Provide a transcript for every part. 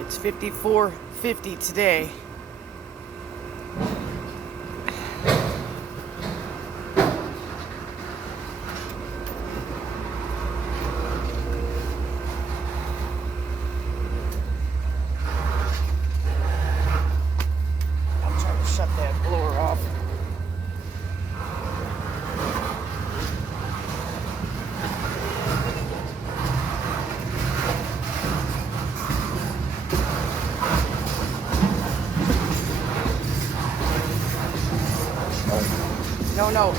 It's 54:50 today. I'm trying to shut that blower off. No, no.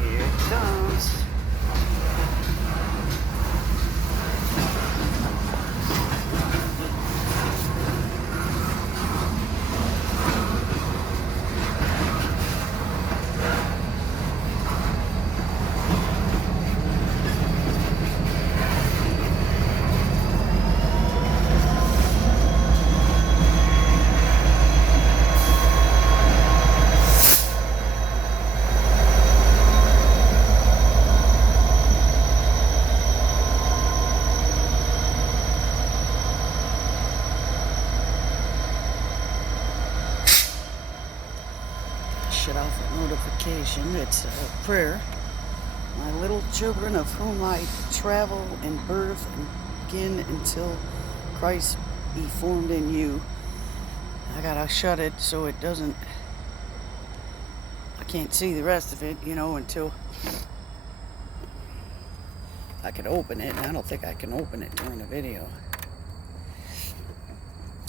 Here it comes. Shut off the notification. It's a prayer. My little children, of whom I travel and birth and begin until Christ be formed in you. I gotta shut it so it doesn't. I can't see the rest of it, until I can open it. And I don't think I can open it during the video.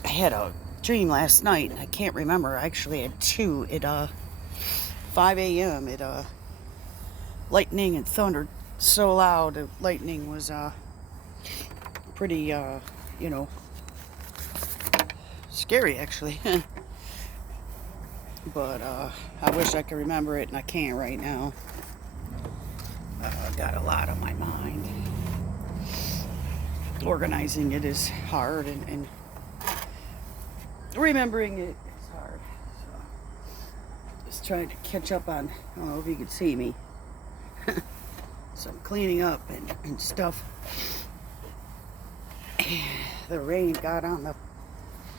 I had a dream last night, and I can't remember. I actually had two. It 5 a.m. It lightning and thundered so loud. The lightning was pretty scary actually. But I wish I could remember it, and I can't right now. Got a lot on my mind. Organizing it is hard, and remembering it is hard. So just trying to catch up on. I don't know if you could see me. Some cleaning up and stuff. The rain got on the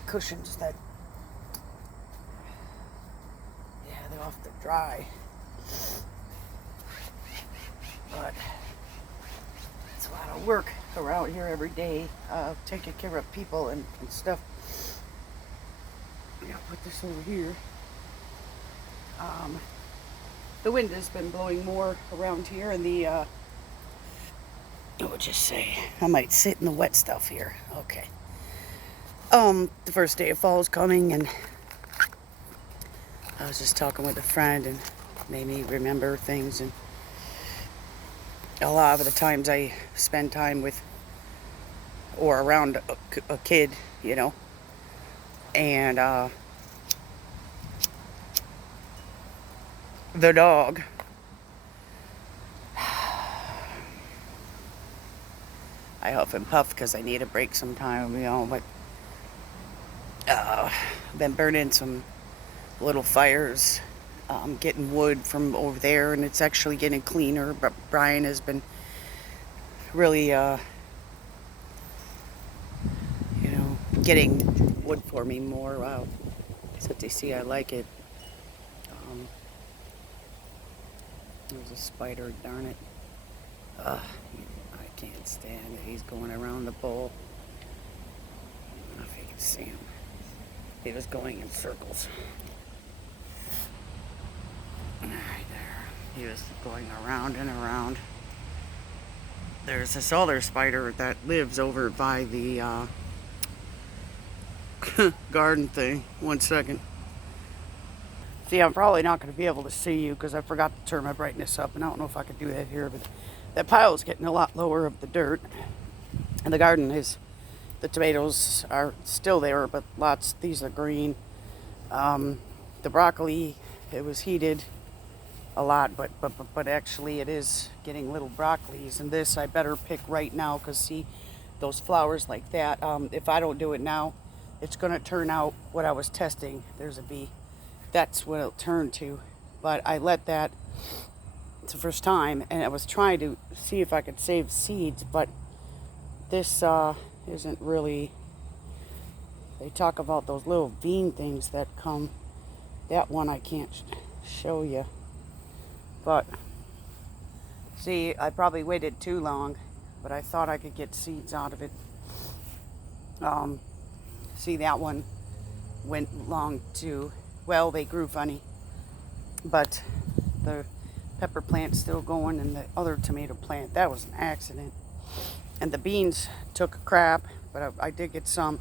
cushions that, they're off to dry. But it's a lot of work around here every day, taking care of people and stuff. I'll put this over here. The wind has been blowing more around here, and I would just say I might sit in the wet stuff here. Okay. The first day of fall is coming, and I was just talking with a friend, and made me remember things. And a lot of the times I spend time with or around a kid, and the dog. I huff and puff because I need a break sometime, but I've been burning some little fires, getting wood from over there, and it's actually getting cleaner. But Brian has been really, getting wood for me more. Wow. So they see I like it. There's a spider, darn it. I can't stand it. He's going around the bowl. I don't know if you can see him. He was going in circles. Right there. He was going around and around. There's this other spider that lives over by the garden thing. 1 second. See, I'm probably not going to be able to see you because I forgot to turn my brightness up, and I don't know if I could do that here, but that pile is getting a lot lower of the dirt. And the garden the tomatoes are still there, but these are green. The broccoli, it was heated a lot, but actually it is getting little broccolis. And this I better pick right now, because see, those flowers like that, if I don't do it now, it's going to turn out what I was testing. There's a bee. That's what it'll turn to. But I let that It's the first time, and I was trying to see if I could save seeds, but this isn't really. They talk about those little bean things that come. That one I can't show you, but see, I probably waited too long, but I thought I could get seeds out of it. See, that one went long too. Well, they grew funny, but the pepper plant's still going, and the other tomato plant, that was an accident. And the beans took a crap, but I did get some.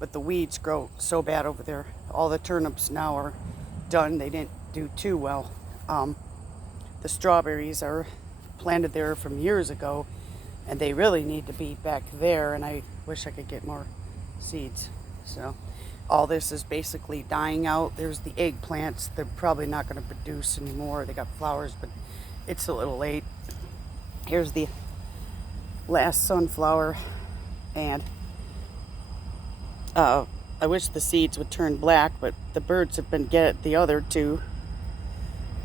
But the weeds grow so bad over there. All the turnips now are done. They didn't do too well. The strawberries are planted there from years ago, and they really need to be back there, and I wish I could get more seeds. So all this is basically dying out. There's the eggplants. They're probably not going to produce anymore. They got flowers, but it's a little late. Here's the last sunflower, and I wish the seeds would turn black, but the birds have been getting the other two,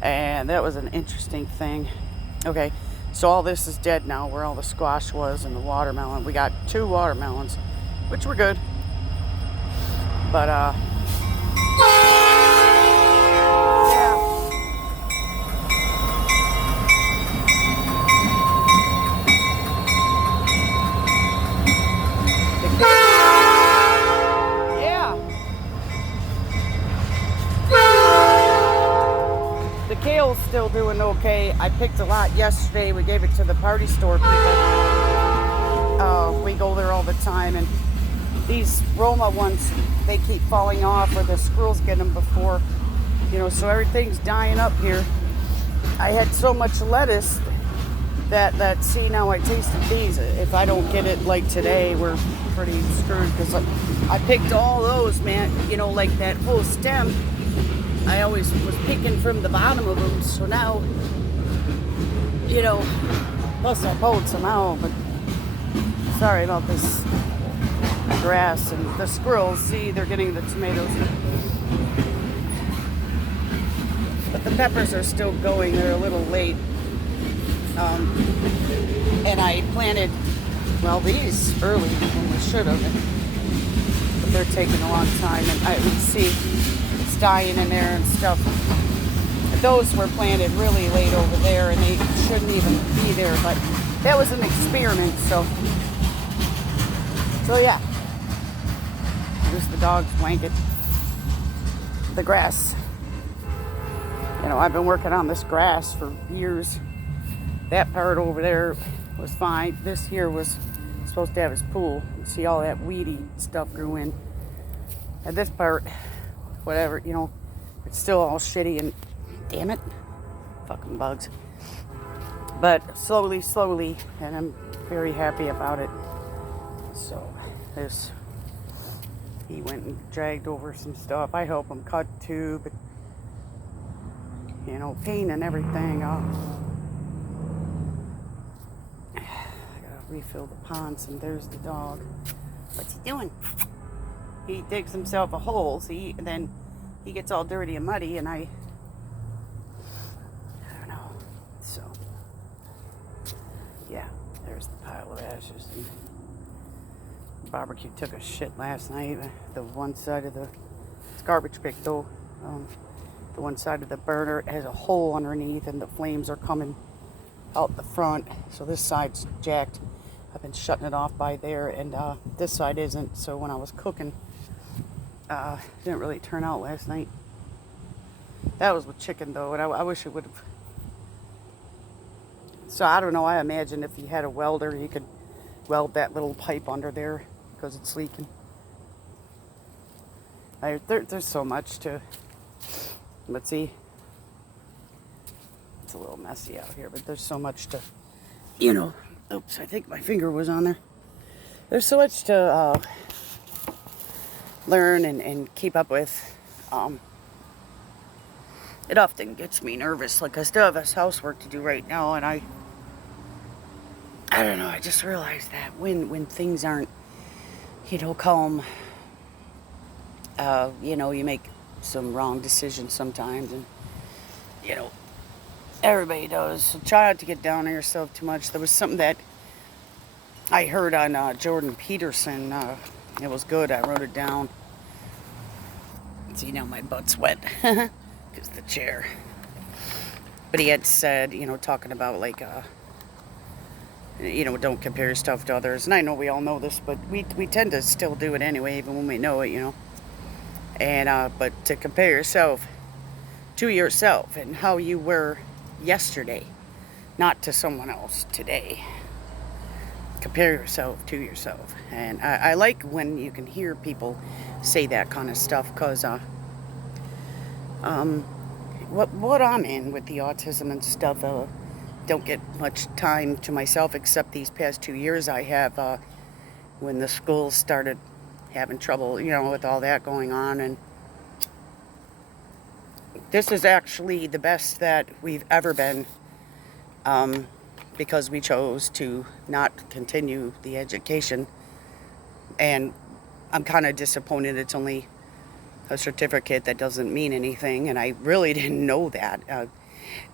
and that was an interesting thing. Okay, so all this is dead now, where all the squash was and the watermelon. We got 2 watermelons, which were good, but yeah. The kale's still doing okay. I picked a lot yesterday. We gave it to the party store people. We go there all the time, and these Roma ones, they keep falling off, or the squirrels get them before, so everything's dying up here. I had so much lettuce that see, now I tasted these. If I don't get it like today, we're pretty screwed, because I picked all those, man, like that whole stem. I always was picking from the bottom of them, so now, plus I pulled some out, but sorry about this grass. And the squirrels, see, they're getting the tomatoes. But the peppers are still going. They're a little late. And I planted, these early when we should have, but they're taking a long time, and I would see dying in there and stuff. Those were planted really late over there, and they shouldn't even be there, but that was an experiment. So yeah, there's the dog's blanket. The grass, I've been working on this grass for years. That part over there was fine. This here was supposed to have his pool. You see, all that weedy stuff grew in, and this part, whatever, it's still all shitty, and damn it, fucking bugs. But slowly, and I'm very happy about it. So he went and dragged over some stuff. I help him cut too, but paint and everything. I gotta refill the ponds, and there's the dog. What's he doing? He digs himself a hole, see, and then he gets all dirty and muddy, and I don't know. So, yeah, there's the pile of ashes. And barbecue took a shit last night. The one side of it's garbage pick though. The one side of the burner has a hole underneath, and the flames are coming out the front. So this side's jacked. I've been shutting it off by there, and this side isn't. So when I was cooking, didn't really turn out last night. That was with chicken though, and I wish it would have. So I don't know. I imagine if you had a welder, you could weld that little pipe under there because it's leaking. There's so much to. Let's see. It's a little messy out here, but there's so much to. Oops, I think my finger was on there. There's so much to learn and keep up with. It often gets me nervous. Like, I still have this housework to do right now, and I don't know, I just realized that when things aren't, calm, you make some wrong decisions sometimes, and, Everybody does. So try not to get down on yourself too much. There was something that I heard on Jordan Peterson. It was good. I wrote it down. See, now my butt's wet because the chair. But he had said, talking about like, don't compare yourself to others. And I know we all know this, but we tend to still do it anyway, even when we know it, And but to compare yourself to yourself and how you were yesterday, not to someone else today. Compare yourself to yourself. And I like when you can hear people say that kind of stuff, because what I'm in with the autism and stuff, don't get much time to myself, except these past 2 years I have, when the schools started having trouble, with all that going on. And this is actually the best that we've ever been, because we chose to not continue the education. And I'm kind of disappointed it's only a certificate that doesn't mean anything, and I really didn't know that,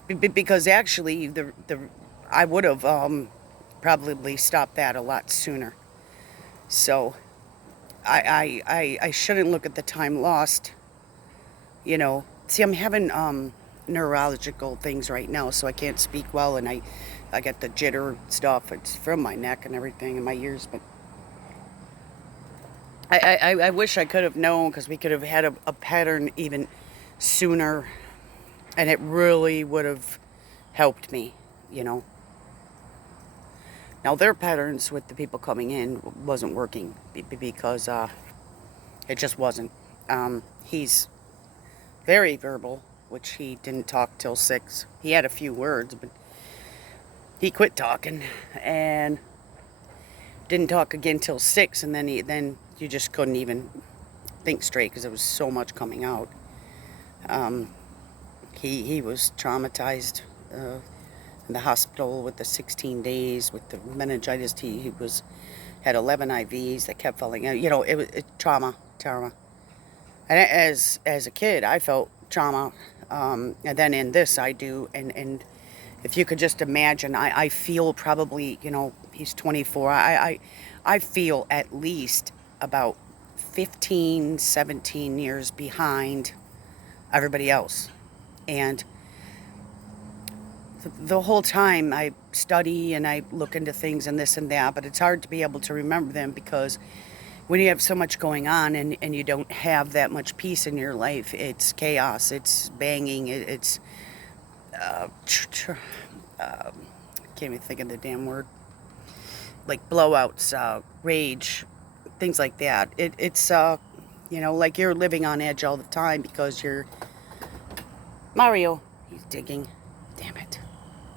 because actually I would have probably stopped that a lot sooner. So I shouldn't look at the time lost. See, I'm having neurological things right now, so I can't speak well, and I get the jitter stuff. It's from my neck and everything and my ears, but I wish I could have known, because we could have had a pattern even sooner, and it really would have helped me. Now, their patterns with the people coming in wasn't working, because it just wasn't. He's very verbal, which he didn't talk till 6. He had a few words, but he quit talking and didn't talk again till 6, and then you just couldn't even think straight because there was so much coming out. He was traumatized in the hospital with the 16 days with the meningitis. He had 11 IVs that kept falling out. It was trauma. And as a kid, I felt trauma, and then in this I do. And if you could just imagine, I feel probably, he's 24. I feel at least about 15, 17 years behind everybody else. And the whole time I study and I look into things and this and that, but it's hard to be able to remember them, because when you have so much going on and you don't have that much peace in your life, it's chaos, it's banging, it's can't even think of the damn word, like blowouts, rage, things like that. It's like you're living on edge all the time, because you're Mario, he's digging, damn it,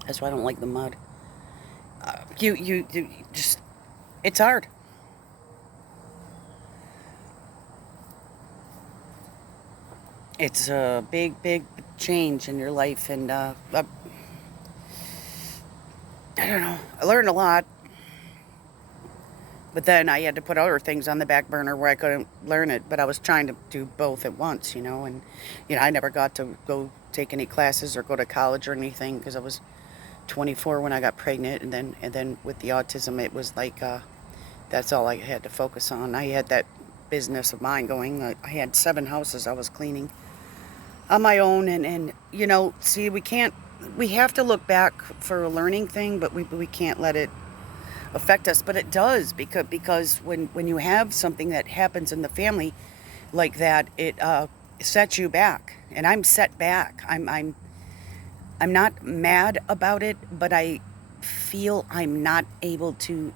that's why I don't like the mud. You just, it's hard. It's a big change in your life, and I don't know, I learned a lot, but then I had to put other things on the back burner where I couldn't learn it, but I was trying to do both at once, and I never got to go take any classes or go to college or anything, because I was 24 when I got pregnant, and then with the autism, it was like that's all I had to focus on. I had that business of mine going. I had 7 houses I was cleaning on my own, and see, we have to look back for a learning thing, but we can't let it affect us. But it does, because when you have something that happens in the family like that, it sets you back, and I'm set back. I'm not mad about it, but I feel I'm not able to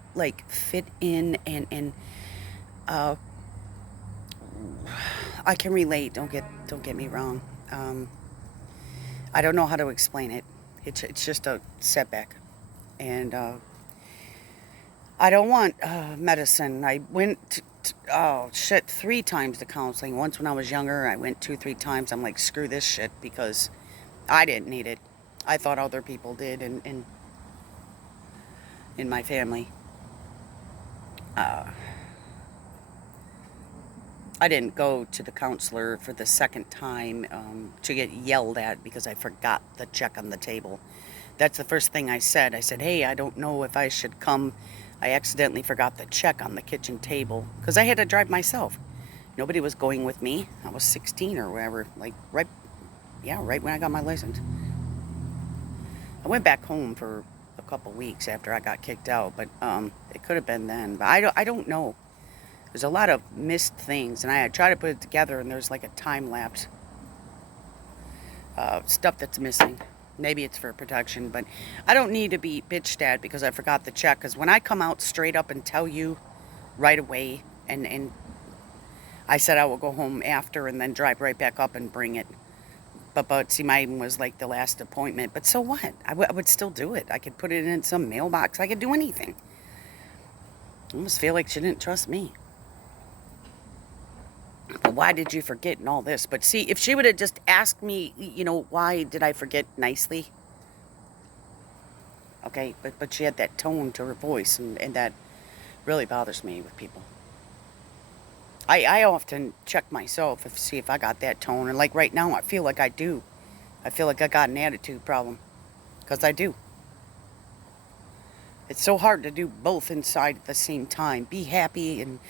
fit in, and I can relate. Don't get me wrong. I don't know how to explain it. It's just a setback, and I don't want medicine. I went 3 times to counseling. Once when I was younger, I went 2-3 times. I'm like, screw this shit, because I didn't need it. I thought other people did, in my family. I didn't go to the counselor for the second time to get yelled at because I forgot the check on the table. That's the first thing I said. I said, hey, I don't know if I should come. I accidentally forgot the check on the kitchen table because I had to drive myself. Nobody was going with me. I was 16 or whatever, like right when I got my license. I went back home for a couple weeks after I got kicked out, but it could have been then. But I don't know. There's a lot of missed things, and I try to put it together, and there's like a time lapse. Stuff that's missing. Maybe it's for protection, but I don't need to be bitched at because I forgot the check. Because when I come out straight up and tell you right away, and I said I will go home after and then drive right back up and bring it. But see, mine was like the last appointment. But so what? I would still do it. I could put it in some mailbox. I could do anything. I almost feel like she didn't trust me. But why did you forget and all this? But see, if she would have just asked me, you know, why did I forget nicely? Okay, but she had that tone to her voice, and that really bothers me with people. I often check myself to see if I got that tone. And like right now, I feel like I do. I feel like I got an attitude problem. Because I do. It's so hard to do both inside at the same time. Be happy and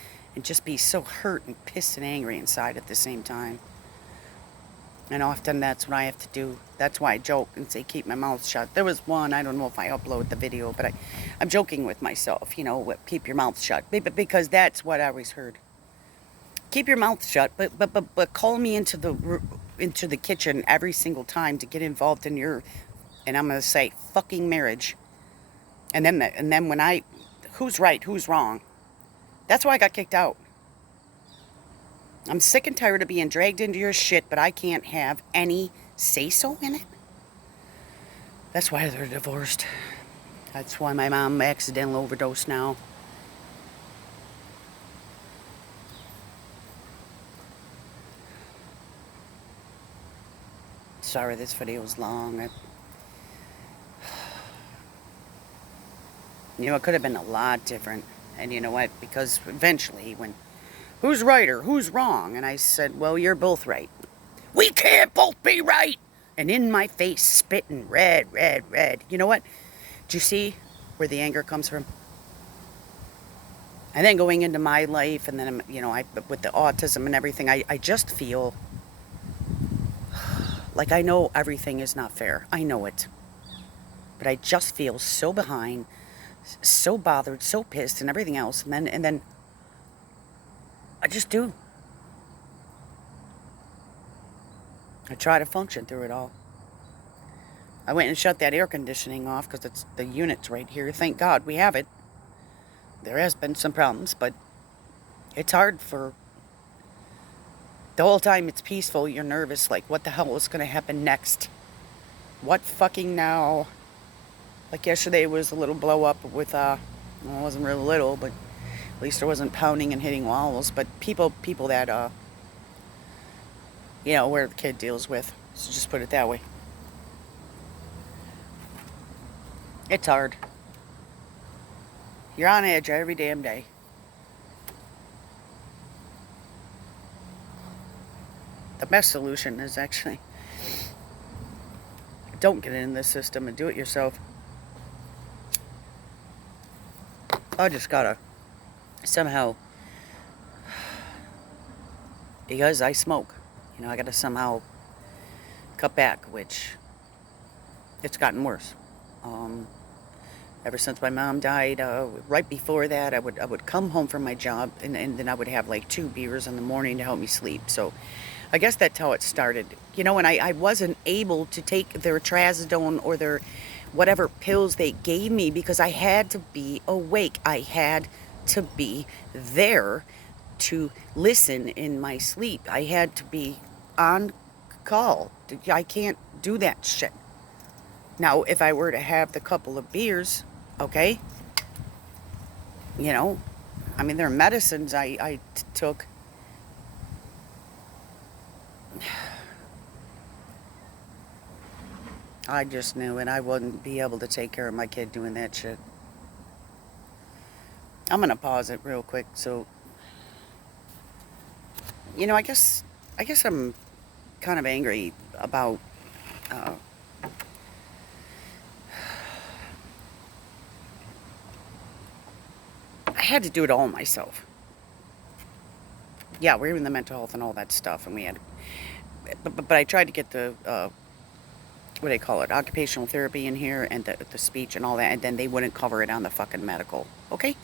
just be so hurt and pissed and angry inside at the same time. And often that's what I have to do. That's why I joke and say keep my mouth shut. There was one, I don't know if I upload the video, but I'm joking with myself, you know, keep your mouth shut. Because that's what I always heard. Keep your mouth shut, but call me into the kitchen every single time to get involved in your, and I'm gonna say fucking marriage. And then when who's right, who's wrong? That's why I got kicked out. I'm sick and tired of being dragged into your shit, but I can't have any say-so in it. That's why they're divorced. That's why my mom accidentally overdosed now. Sorry, this video was long. You know, it could have been a lot different. And you know what? Because eventually, when, who's right or who's wrong? And I said, well, you're both right. We can't both be right! And in my face, spitting red, red, red. You know what? Do you see where the anger comes from? And then going into my life, and then, you know, with the autism and everything, I just feel like I know everything is not fair. I know it. But I just feel so behind, so bothered, so pissed, and everything else. And then I just do. I try to function through it all. I went and shut that air conditioning off because the unit's right here. Thank God we have it. There has been some problems, but it's hard for... The whole time it's peaceful, you're nervous, like what the hell is going to happen next? What fucking now? Like yesterday was a little blow up with, well, it wasn't really little, but at least there wasn't pounding and hitting walls. But people that, you know, where the kid deals with. So just put it that way. It's hard. You're on edge every damn day. The best solution is actually don't get in this system and do it yourself. I just gotta somehow, because I smoke, you know, I gotta somehow cut back, which it's gotten worse. Ever since my mom died, right before that, I would come home from my job and then I would have like 2 beers in the morning to help me sleep. So I guess that's how it started. You know, and I wasn't able to take their trazodone or their whatever pills they gave me because I had to be awake. I had to be there to listen in my sleep. I had to be on call. I can't do that shit. Now, if I were to have the couple of beers, okay, you know, I mean, there are medicines I took. I just knew, and I wouldn't be able to take care of my kid doing that shit. I'm going to pause it real quick, so I guess I'm kind of angry about uh, I had to do it all myself. Yeah, we're in the mental health and all that stuff, and we had, but I tried to get the what do they call it, occupational therapy in here, and the speech and all that, and then they wouldn't cover it on the fucking medical. Okay,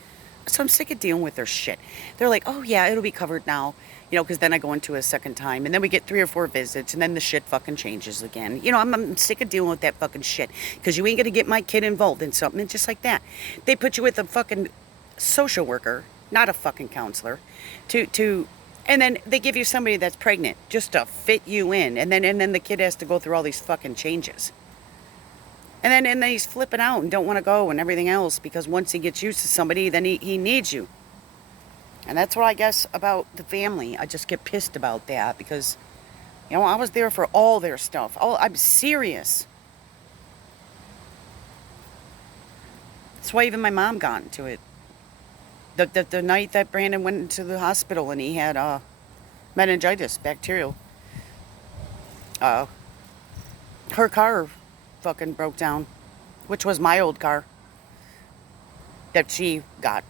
so I'm sick of dealing with their shit. They're like, oh yeah, it'll be covered now, because then I go into a second time, and then we get 3 or 4 visits, and then the shit fucking changes again. I'm sick of dealing with that fucking shit, because you ain't gonna get my kid involved in something, and just like that, they put you with a fucking social worker, not a fucking counselor, to and then they give you somebody that's pregnant just to fit you in, and then the kid has to go through all these fucking changes. And then he's flipping out and don't want to go and everything else, because once he gets used to somebody, then he needs you. And that's what I guess about the family. I just get pissed about that because, I was there for all their stuff. Oh, I'm serious. That's why even my mom got into it. The night that Brandon went into the hospital and he had meningitis, bacterial, her car fucking broke down, which was my old car that she got.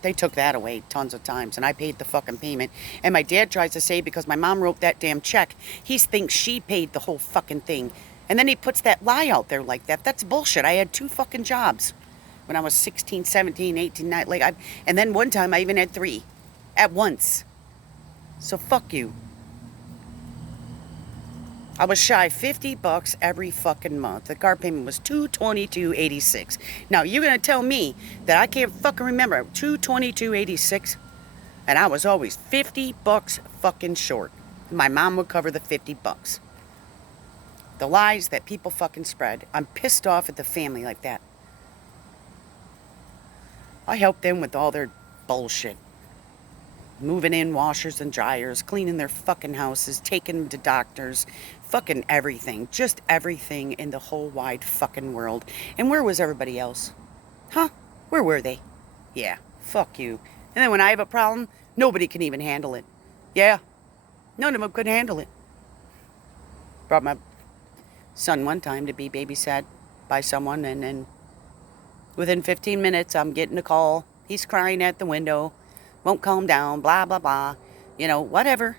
They took that away tons of times, and I paid the fucking payment. And my dad tries to say because my mom wrote that damn check, he thinks she paid the whole fucking thing. And then he puts that lie out there like that. That's bullshit. I had 2 fucking jobs when I was 16, 17, 18, 19, and then one time I even had 3 at once. So fuck you. I was shy $50 every fucking month. The car payment was $222.86. Now you're gonna tell me that I can't fucking remember $222.86, and I was always $50 fucking short. My mom would cover the $50. The lies that people fucking spread. I'm pissed off at the family like that. I help them with all their bullshit. Moving in washers and dryers, cleaning their fucking houses, taking them to doctors, fucking everything. Just everything in the whole wide fucking world. And where was everybody else? Huh? Where were they? Yeah, fuck you. And then when I have a problem, nobody can even handle it. Yeah, none of them could handle it. Brought my son one time to be babysat by someone, and then within 15 minutes, I'm getting a call. He's crying at the window. Won't calm down, blah, blah, blah. Whatever.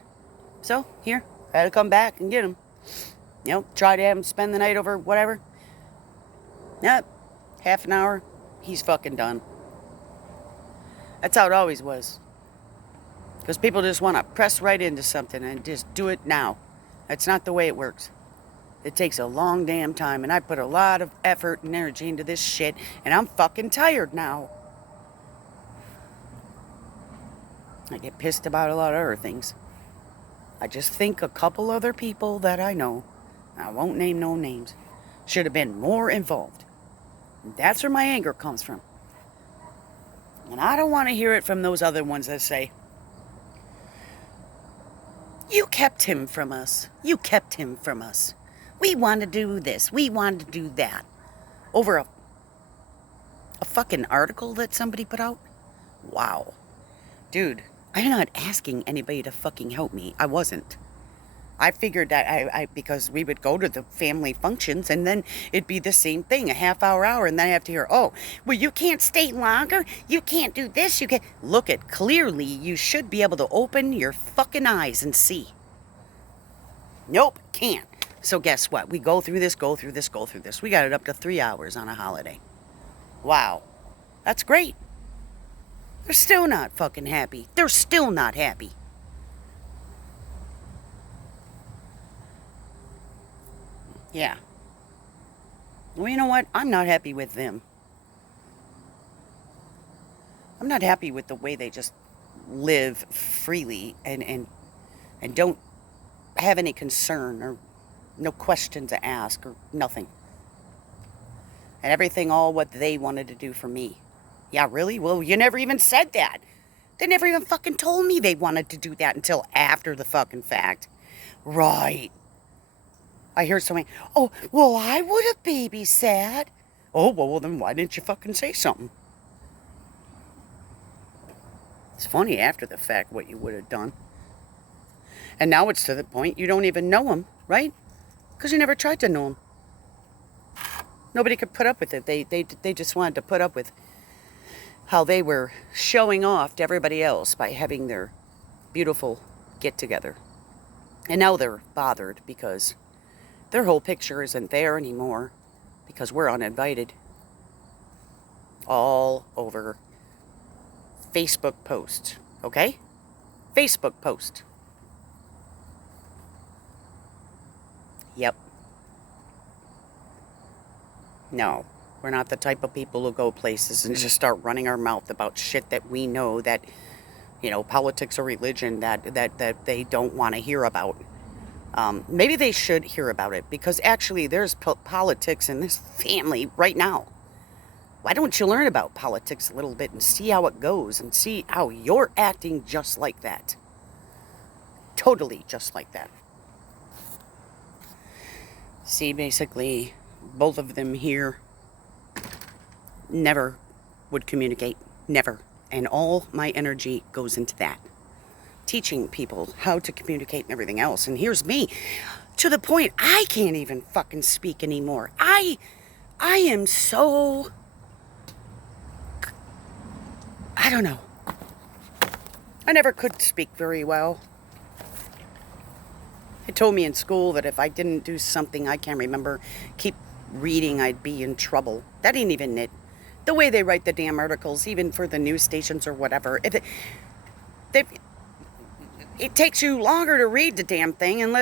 So, here, I had to come back and get him. Try to have him spend the night over, whatever. Yep, half an hour, he's fucking done. That's how it always was. Because people just want to press right into something and just do it now. That's not the way it works. It takes a long damn time, and I put a lot of effort and energy into this shit, and I'm fucking tired now. I get pissed about a lot of other things. I just think a couple other people that I know, I won't name no names, should have been more involved. And that's where my anger comes from. And I don't want to hear it from those other ones that say, you kept him from us. You kept him from us. We want to do this. We want to do that. Over a fucking article that somebody put out? Wow. Dude, I'm not asking anybody to fucking help me. I wasn't. I figured that I because we would go to the family functions and then it'd be the same thing, a half hour, and then I have to hear, oh, well, you can't stay longer. You can't do this. You can't. Look it, clearly you should be able to open your fucking eyes and see. Nope, can't. So guess what? We go through this. We got it up to 3 hours on a holiday. Wow. That's great. They're still not fucking happy. They're still not happy. Yeah. Well, you know what? I'm not happy with them. I'm not happy with the way they just live freely and don't have any concern or no questions to ask or nothing. And everything all what they wanted to do for me. Yeah, really? Well, you never even said that. They never even fucking told me they wanted to do that until after the fucking fact. Right. I hear something, oh, well, I would have babysat. Oh, well, then why didn't you fucking say something? It's funny after the fact what you would have done. And now it's to the point you don't even know them, right? Because you never tried to know them. Nobody could put up with it. They just wanted to put up with how they were showing off to everybody else by having their beautiful get-together. And now they're bothered because their whole picture isn't there anymore because we're uninvited. All over Facebook post, okay? Facebook post. Yep. No, we're not the type of people who go places and just start running our mouth about shit that we know that, you know, politics or religion that they don't want to hear about. Maybe they should hear about it because actually there's politics in this family right now. Why don't you learn about politics a little bit and see how it goes and see how you're acting just like that? Totally just like that. See, basically, both of them here never would communicate. Never. And all my energy goes into that. Teaching people how to communicate and everything else. And here's me, to the point I can't even fucking speak anymore. I am so... I don't know. I never could speak very well. They told me in school that if I didn't do something, I can't remember, keep reading, I'd be in trouble. That ain't even it. The way they write the damn articles, even for the news stations or whatever, it takes you longer to read the damn thing, and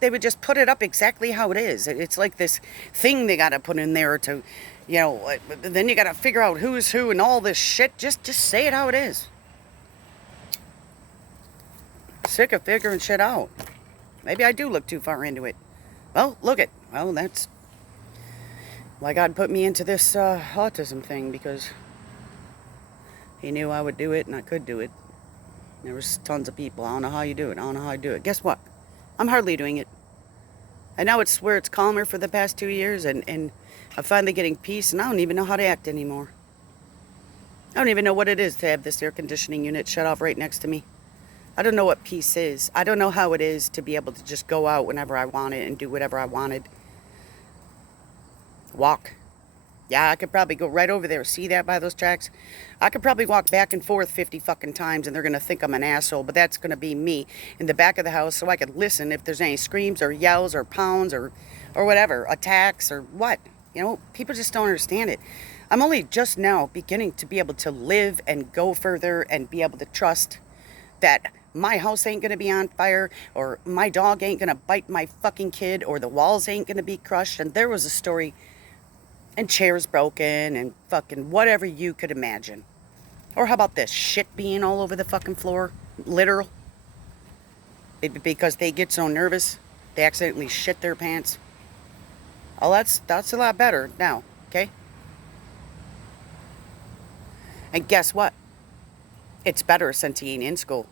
they would just put it up exactly how it is. It's like this thing they got to put in there to, you know, then you got to figure out who's who and all this shit. Just say it how it is. Sick of figuring shit out. Maybe I do look too far into it. Well, well, that's why God put me into this autism thing, because he knew I would do it and I could do it. There was tons of people. I don't know how you do it. I don't know how I do it. Guess what? I'm hardly doing it. And now it's where it's calmer for the past 2 years, and I'm finally getting peace, and I don't even know how to act anymore. I don't even know what it is to have this air conditioning unit shut off right next to me. I don't know what peace is. I don't know how it is to be able to just go out whenever I wanted and do whatever I wanted. Walk. Yeah, I could probably go right over there. See that by those tracks? I could probably walk back and forth 50 fucking times, and they're going to think I'm an asshole, but that's going to be me in the back of the house so I could listen if there's any screams or yells or pounds or whatever, attacks or what. You know, people just don't understand it. I'm only just now beginning to be able to live and go further and be able to trust that my house ain't going to be on fire, or my dog ain't going to bite my fucking kid, or the walls ain't going to be crushed. And there was a story, and chairs broken, and fucking whatever you could imagine. Or how about this? Shit being all over the fucking floor. Literal. Because they get so nervous, they accidentally shit their pants. Oh, that's a lot better now, okay? And guess what? It's better since he ain't in school.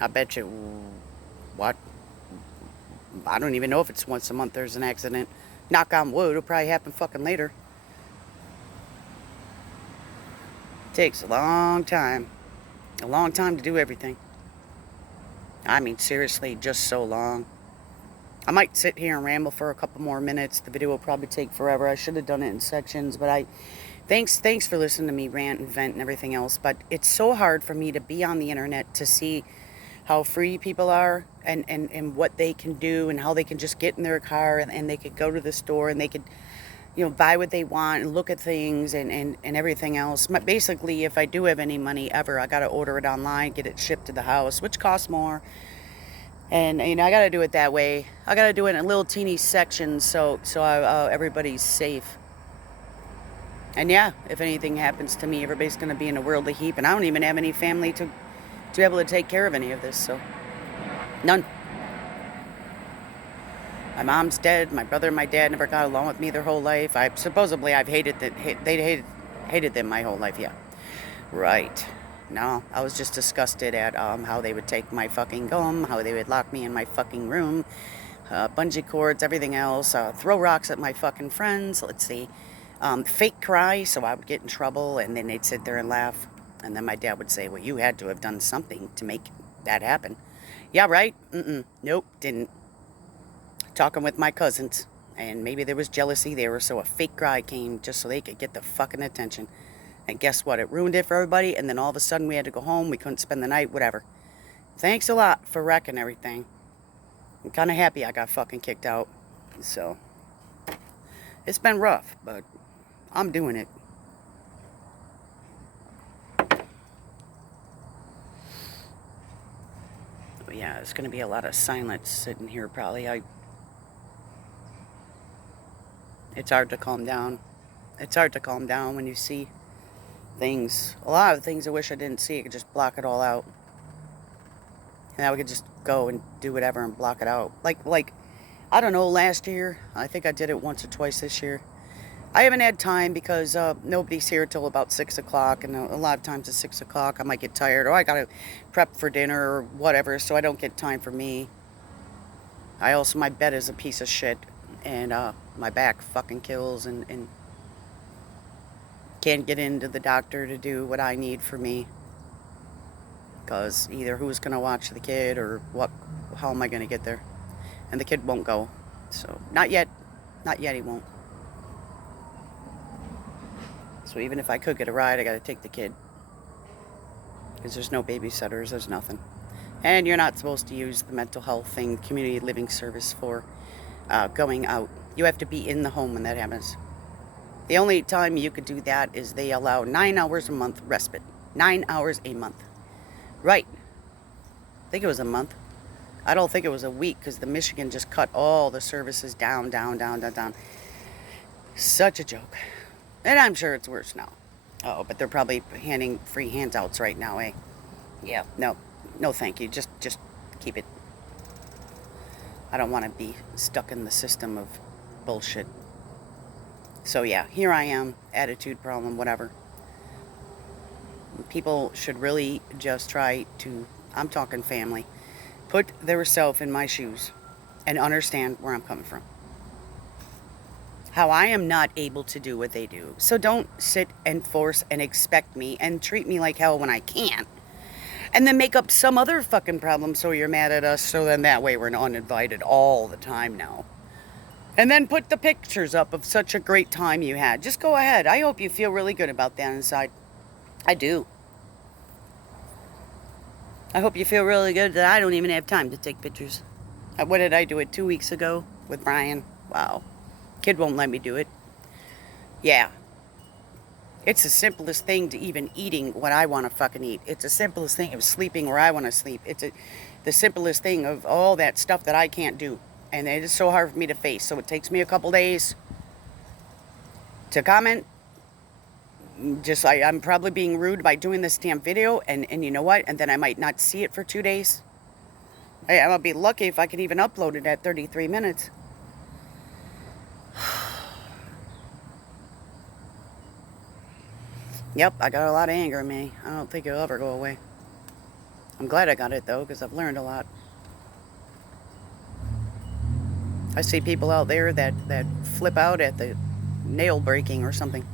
I bet you, what? I don't even know if it's once a month there's an accident. Knock on wood, it'll probably happen fucking later. Takes a long time to do everything. I mean, seriously, just so long. I might sit here and ramble for a couple more minutes. The video will probably take forever. I should have done it in sections, but thanks for listening to me rant and vent and everything else. But it's so hard for me to be on the internet to see how free people are and what they can do and how they can just get in their car and they could go to the store and they could, you know, buy what they want and look at things and everything else. But basically, if I do have any money ever, I got to order it online, get it shipped to the house, which costs more. And, you know, I got to do it that way. I got to do it in little teeny sections so everybody's safe. And yeah, if anything happens to me, everybody's going to be in a world of heap. And I don't even have any family to be able to take care of any of this, so none. My mom's dead. My brother and my dad never got along with me their whole life. I've hated them my whole life. Yeah, right. No, I was just disgusted at how they would take my fucking gum, how they would lock me in my fucking room, bungee cords, everything else, throw rocks at my fucking friends. Let's see, fake cry so I would get in trouble, and then they'd sit there and laugh. And then my dad would say, well, you had to have done something to make that happen. Yeah, right? Nope, didn't. Talking with my cousins, and maybe there was jealousy there, so a fake cry came just so they could get the fucking attention. And guess what? It ruined it for everybody, and then all of a sudden we had to go home. We couldn't spend the night, whatever. Thanks a lot for wrecking everything. I'm kind of happy I got fucking kicked out. So, it's been rough, but I'm doing it. But yeah, there's going to be a lot of silence sitting here probably. It's hard to calm down. It's hard to calm down when you see things. A lot of things I wish I didn't see. I could just block it all out. And now we could just go and do whatever and block it out. Like, I don't know, last year, I think I did it once or twice this year. I haven't had time because nobody's here till about 6 o'clock. And a lot of times at 6 o'clock I might get tired. Or I got to prep for dinner or whatever. So I don't get time for me. My bed is a piece of shit. And my back fucking kills. And can't get into the doctor to do what I need for me. Because either who's going to watch the kid or how am I going to get there? And the kid won't go. So, not yet. Not yet, he won't. So even if I could get a ride, I got to take the kid. Because there's no babysitters, there's nothing. And you're not supposed to use the mental health thing, community living service for going out. You have to be in the home when that happens. The only time you could do that is they allow 9 hours a month respite. 9 hours a month. Right. I think it was a month. I don't think it was a week because the Michigan just cut all the services down. Such a joke. And I'm sure it's worse now. Oh, but they're probably handing free handouts right now, eh? Yeah, no thank you. Just keep it. I don't want to be stuck in the system of bullshit. So yeah, here I am, attitude problem, whatever. People should really just try to, I'm talking family, put their self in my shoes and understand where I'm coming from. How I am not able to do what they do. So don't sit and force and expect me and treat me like hell when I can't. And then make up some other fucking problem so you're mad at us, so then that way we're uninvited all the time now. And then put the pictures up of such a great time you had. Just go ahead. I hope you feel really good about that inside. I do. I hope you feel really good that I don't even have time to take pictures. What did I do it 2 weeks ago with Brian? Wow. Kid won't let me do it. Yeah. It's the simplest thing to even eating what I want to fucking eat. It's the simplest thing of sleeping where I want to sleep. It's the simplest thing of all that stuff that I can't do. And it is so hard for me to face. So it takes me a couple days to comment. I'm probably being rude by doing this damn video. And you know what? And then I might not see it for 2 days. I'm going to be lucky if I can even upload it at 33 minutes. Yep, I got a lot of anger in me. I don't think it'll ever go away. I'm glad I got it, though, because I've learned a lot. I see people out there that flip out at the nail breaking or something.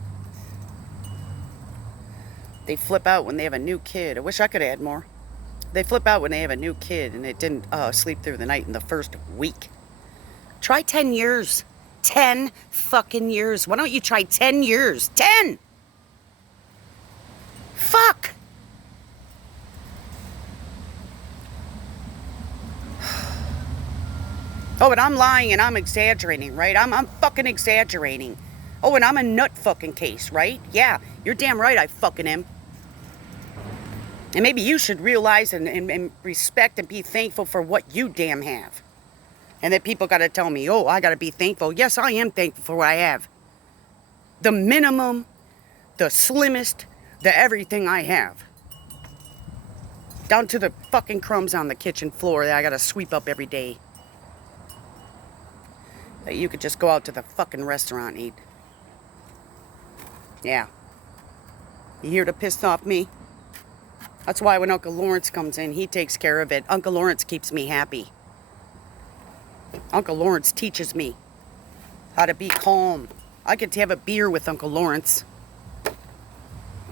They flip out when they have a new kid. I wish I could add more. They flip out when they have a new kid and it didn't sleep through the night in the first week. Try 10 years. 10 fucking years. Why don't you try 10 years? 10! Fuck! Oh, and I'm lying and I'm exaggerating, right? I'm fucking exaggerating. Oh, and I'm a nut fucking case, right? Yeah, you're damn right I fucking am. And maybe you should realize and respect and be thankful for what you damn have. And that people got to tell me, oh, I got to be thankful. Yes, I am thankful for what I have. The minimum, the slimmest, the everything I have. Down to the fucking crumbs on the kitchen floor that I got to sweep up every day. That you could just go out to the fucking restaurant and eat. Yeah. You here to piss off me? That's why when Uncle Lawrence comes in, he takes care of it. Uncle Lawrence keeps me happy. Uncle Lawrence teaches me how to be calm. I get to have a beer with Uncle Lawrence.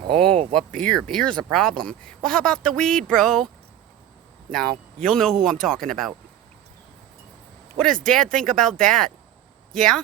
Oh, what beer? Beer's a problem. Well, how about the weed, bro? Now, you'll know who I'm talking about. What does Dad think about that? Yeah?